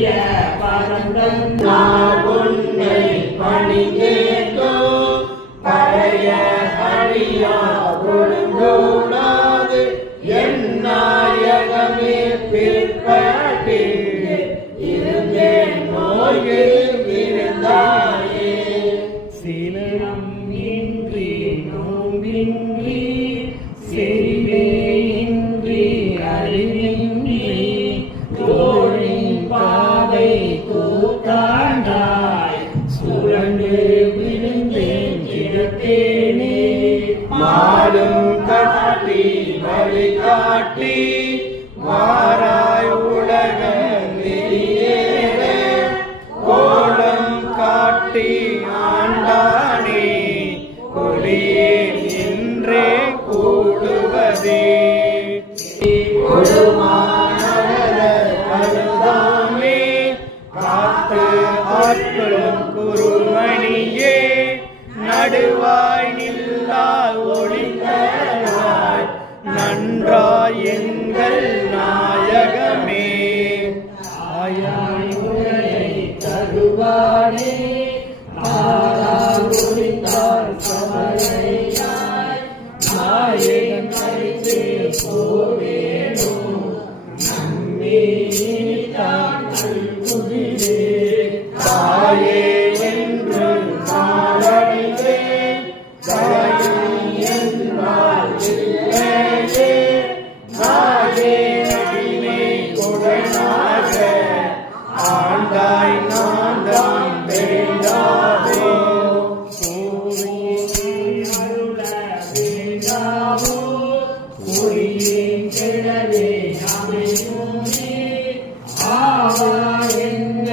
அரிய பரந்தன் உன்னை பணிந்தேற்கோ பழைய அழியா கொடுங்கூடாது என் நாயகமே பிற்பட்டில் இருந்தேன் நோயில் இருந்தாயே சிலம் இன்றி நோம்பின்றி செறிவே இன்றி அறிவின்றி தோழின் பாதை கூத்தாண்டாய் சுழண்டு விழுந்தேன் கிடத்தேனே மாடும் காட்டி வழிகாட்டி வாராய் உலக நெறியேற கோலம் காட்டி ஆண்டானே கொடியே நின்றே கூடுவதே அழுதாமே காத்து ஆட்களும் குருமணியே நடுவாய் நில்லால் ஒளிந்தாய் நன்றாய் எங்கள் நாயகமே ஆயாய் உரையை தருவானே ஆரால் ஒளிந்தால் சமரையாய் நாயகன் அழைத்து போவேனோ நம்மே தான் புதிரே தாயே என்று நாளே தாயே என்றால் இல்லையே நாயே அடிமை உடனாக ஆண்டாய் நான் தான் வேண்டாவோ அருள வேண்டாவோ பொறியின் கிழவே அமையுமே ஆவா என்ன